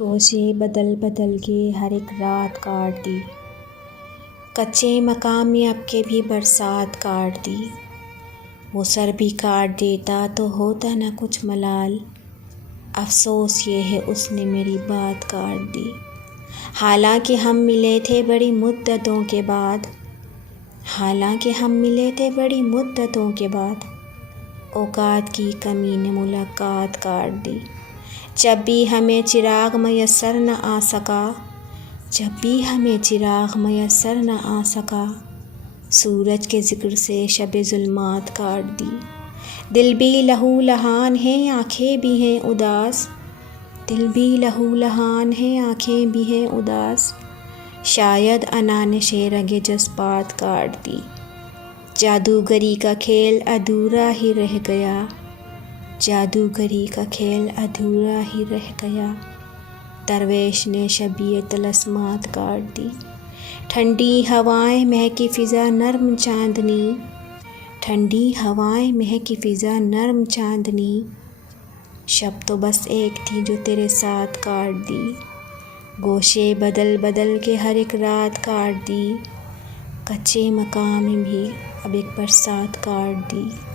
कोशे बदल बदल के हर एक रात काट दी। कच्चे मकान में अब के भी बरसात काट दी। वो सर भी काट देता तो होता ना कुछ मलाल। अफसोस ये है उसने मेरी बात काट दी। हालांकि हम मिले थे बड़ी मुद्दतों के बाद। हालांकि हम मिले थे बड़ी मुद्दतों के बाद। औकात की कमी ने मुलाकात काट दी। जब भी हमें चिराग मयस्सर न आ सका। जब भी हमें चिराग मयस्सर न आ सका। सूरज के ज़िक्र से शब ज़ुल्मात काट दी। दिल भी लहू लहान है आँखें भी हैं उदास। दिल भी लहू लहान है आँखें भी हैं उदास। शायद अना ने शेरंगे जज्बात काट दी। जादूगरी का खेल अधूरा ही रह गया। जादूगरी का खेल अधूरा ही रह गया। दरवेश ने शबीए तलस्मात काट दी। ठंडी हवाएं महकी फ़िज़ा नर्म चांदनी। ठंडी हवाएं महकी फ़िज़ा नर्म चांदनी। शब तो बस एक थी जो तेरे साथ काट दी। गोशे बदल बदल के हर एक रात काट दी। कच्चे मकान में भी अब एक बरसात काट दी।